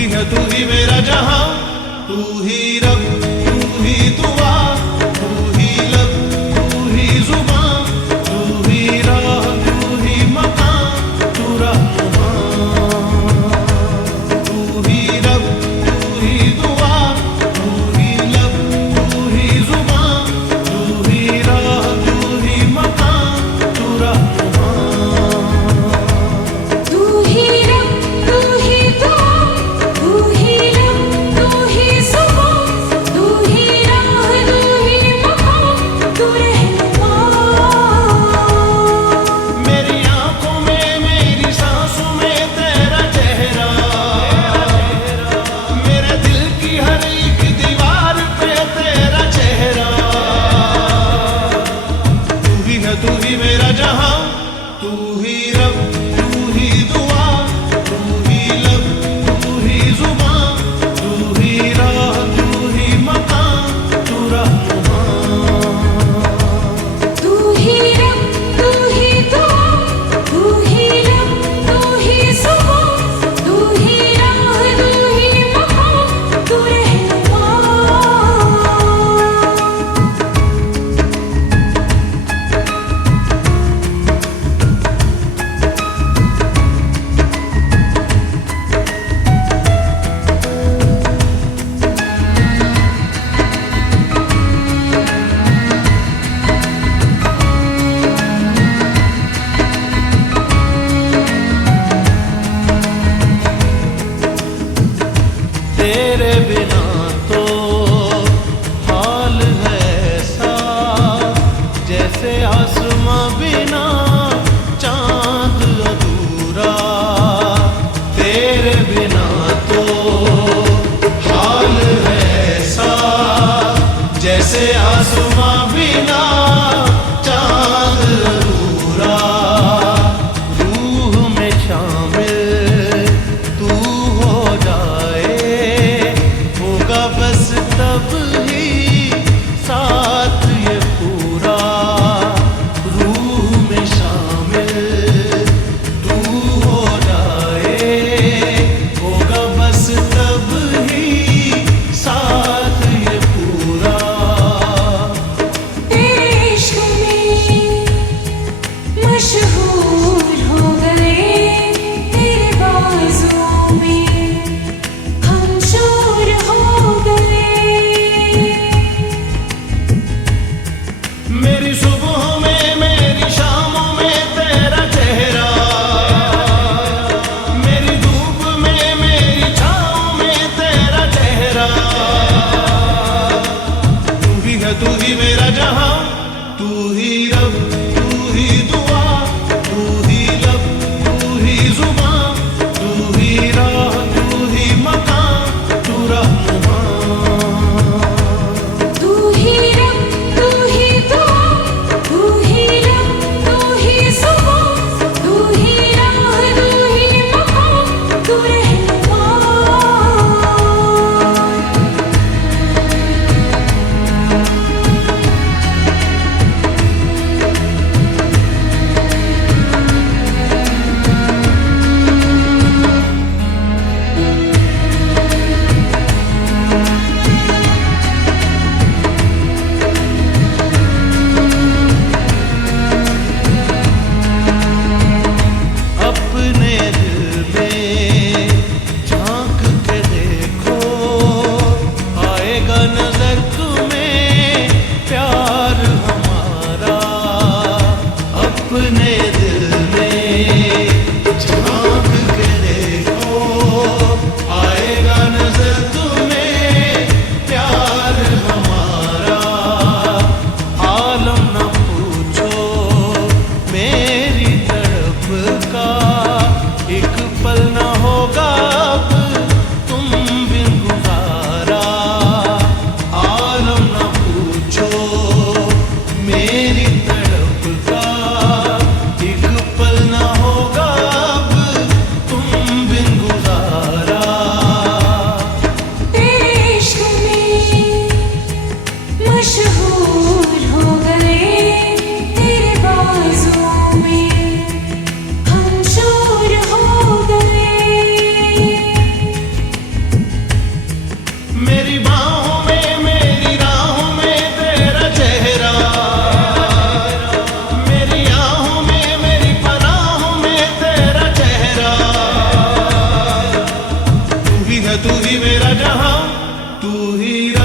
तू ही मेरा जहां, तू ही रब, तू ही दुआ, तू ही लब, तू ही जुबां, तू ही राह, तू ही मकान, तू रहमान। तू ही रब, तू ही दुआ, तू ही लब, तू ही जुबां, तू ही राह, तू ही मकान, तू रहमान। तू ही रब, तू ही दुआ, तू ही लब, तू ही जुबां, तू ही राह, तू ही मकान, तू रहमान। मेरी आंखों में, मेरी सांसों में तेरा चेहरा, मेरे दिल की हर एक दीवार पे तेरा चेहरा। तू ही है, तू ही मेरा जहां, तू ही रब, तू ही दुआ, तू ही लब, तू ही जुबां, तू ही राह, तू ही मकान, तू रहमान। तू ही रब, तू ही दुआ, तू ही लब, तू ही जुबां, तू ही राह, तू ही मकान, तू रहमान। तेरे बिना तो हाल है ऐसा, जैसे आसमां बिना चांद अधूरा। तेरे बिना तो हाल है ऐसा, जैसे आसमां बिना चांद अधूरा। रूह में शामिल तू हो जाए, ही मेरा जहां, तू ही